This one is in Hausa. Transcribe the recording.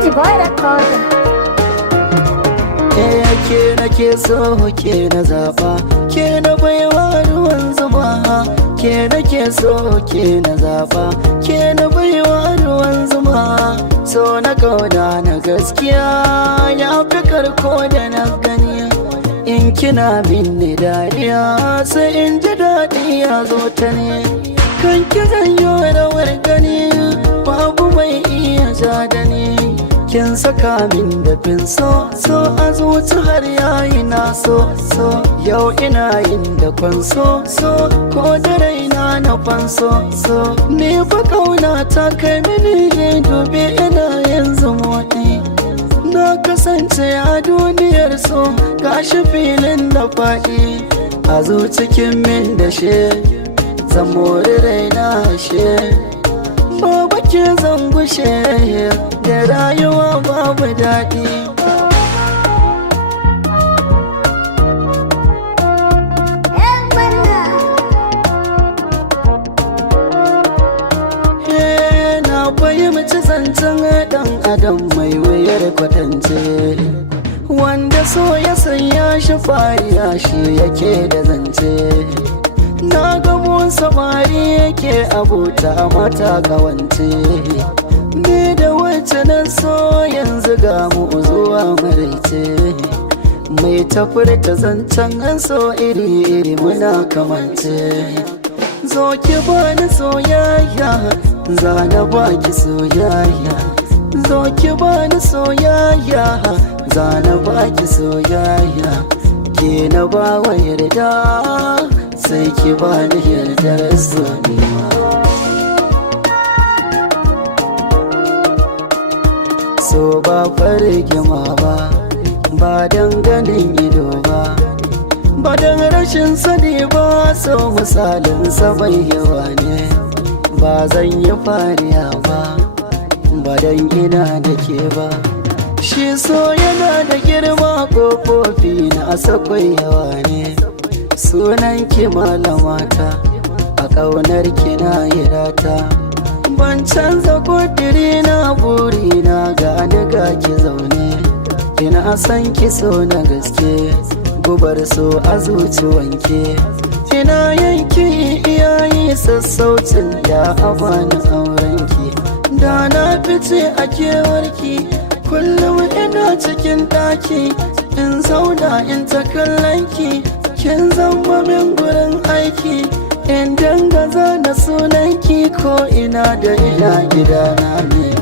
Inji boy record. Ke nake so ke na zaba, ke na baiwa ruwan zuma. Ke nake so ke na zaba, ke na baiwa ruwan zuma. So na kauna na gaskiya ya fi karko da na gani. In kina minni dariya sai in ji daɗi ya zo ta ne. Kan ki zanyo rawar gani babu mai iya ja da ni. Kin saka min dafin so a zuci har yayi na so yau ina yin da kwanso ko da raina na fanso ni fa kauna ta kai mini dubi ina yanzu motsi na kasance a duniyar so gashi filin da faɗi a zucikin min da she zan mori raina she babu ke zan gushe da rayuwa babu daɗi. Na fahimci zancen ɗan adam mai wuyar kwatance, wanda so ya sanya shi fariya shi yake da zance. Na gamo samari yake abota mata kawance, ni da wacce na so yanzu ga mu zuwa maraice. Mai tafurta zancen an so iri-iri muna kamance. Zo ki bani soyayya, za na baki soyayya. Zo ki bani soyayya, za na baki soyayya. Ke na bawa yarda sai ki bani yardar soyayya. So ba fargima ba don ganin ido ba don rashin sani ba. So misalin mai yawa ne, ba zan yi fariya ba don ina da ke ba. Shi so yana da girma, ƙofofi na sakwai yawa ne. Sunan ki malamata, a ƙaunar ki na yirata. Ban canza kudiri na buri na gani ga ki zaune. Ina san ki so na gaske, gubar so a zuci wanke. Ina yanki iyayi sassaucin da a bani aurenki. Da na fice a kewarki, kullum ina cikin ɗaki. In zauna in ta kallonki, kin zama min gurin aiki. In dangaza da sunanki ko ina da ina gidana ne.